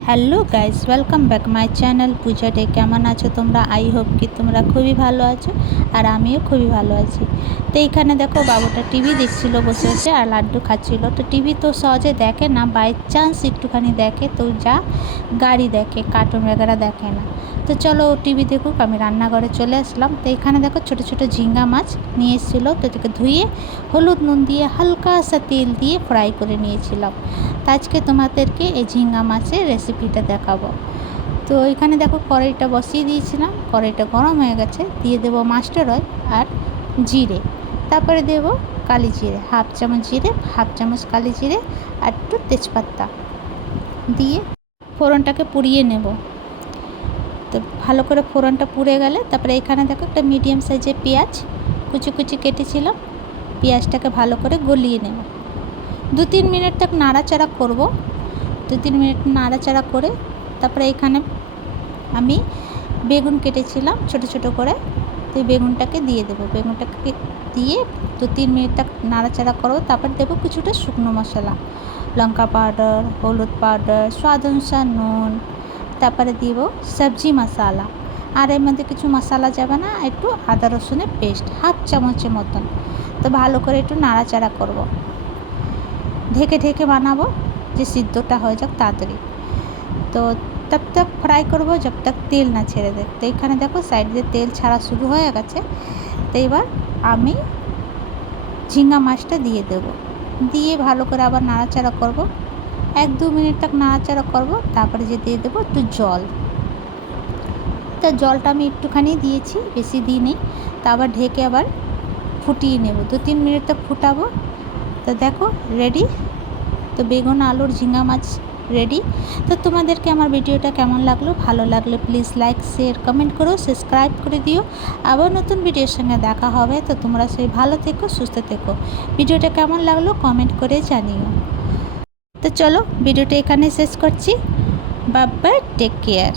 Hello guys, welcome back my channel Puja day. কেমন আছো তোমরা? আই হোপ কি তোমরা খুবই ভালো আছো, আর আমিও খুবই ভালো আছি। তো এইখানে দেখো, বাবুটা টিভি দেখছিল বসে বসে আর লাড্ডু খাচ্ছিল। তো টিভি তো সহজে দেখে না, বাই চান্স একটুখানি দেখে, তো যা গাড়ি দেখে, কার্টুন वगैरह দেখে না। তো চলো ও টিভি দেখুক, আমি রান্নাঘরে চলে আসলাম। তো এখানে দেখো ছোটো ছোটো ঝিঙ্গা মাছ নিয়ে এসেছিলো, তো এটাকে ধুয়ে হলুদ নুন দিয়ে হালকা সা তেল দিয়ে ফ্রাই করে নিয়েছিলাম। তো আজকে তোমাদেরকে এই ঝিঙ্গা মাছের রেসিপিটা দেখাবো। তো এখানে দেখো কড়াইটা বসিয়ে দিয়েছিলাম, কড়াইটা গরম হয়ে গেছে। দিয়ে দেবো মাস্টার অয়েল আর জিরে, তারপরে দেবো কালি জিরে, হাফ চামচ জিরে, হাফ চামচ কালি জিরে আর একটু তেজপাতা দিয়ে ফোড়নটাকে পুড়িয়ে নেব। তো ভালো করে ফোড়নটা পুড়ে গেলে তারপরে এখানে দেখো একটা মিডিয়াম সাইজের পেঁয়াজ কুচি কুচি কেটেছিলাম, পেঁয়াজটাকে ভালো করে গলিয়ে নেব। 2-3 মিনিট তক নাড়াচাড়া করব। 2-3 মিনিট নাড়াচাড়া করে তারপরে এখানে আমি বেগুন কেটেছিলাম ছোটো ছোটো করে, তো বেগুনটাকে দিয়ে দেবো। বেগুনটাকে দিয়ে 2-3 মিনিট তক নাড়াচাড়া করবো। তারপর দেবো কিছুটা শুকনো মশলা, লঙ্কা পাউডার, হলুদ পাউডার, স্বাদ অনুসার নুন, তারপরে দিব সবজি মশলা। আর এর মধ্যে কিছু মশলা যাবে না, একটু আদা রসুনের পেস্ট হাফ চামচের মতন। তো ভালো করে একটু নাড়াচাড়া করব, ঢেকে ঢেকে বানাবো যে সিদ্ধটা হয়ে যাক তাড়াতাড়ি। তো তব তক ফ্রাই করব जब तक তেল না ছেড়ে দেয়। তো এখানে দেখো সাইড দিয়ে তেল ছাড়া শুরু হয়ে গেছে। তো এবার আমি ঝিঙ্গা মাছটা দিয়ে দেবো, দিয়ে ভালো করে আবার নাড়াচাড়া করব। 1-2 মিনিট তক নাড়াচাড়া করব। তারপরে যে দিয়ে দেবো একটু জল। তো জলটা আমি একটুখানি দিয়েছি, বেশি দিইনি। তা আবার ঢেকে আবার ফুটিয়ে নেব, 2-3 মিনিট তক ফুটাবো। তো দেখো রেডি। তো বেগুন আলুর ঝিঙ্গা মাছ রেডি। তো তোমাদেরকে আমার ভিডিওটা কেমন লাগলো? ভালো লাগলে প্লিজ লাইক শেয়ার কমেন্ট করো, সাবস্ক্রাইব করে দিও। আবার নতুন ভিডিওর সঙ্গে দেখা হবে। তো তোমরা সবাই ভালো থেকো, সুস্থ থেকো। ভিডিওটা কেমন লাগলো কমেন্ট করে জানিও। তো চলো ভিডিওটা এখানে শেষ করছি। Bye bye, take care.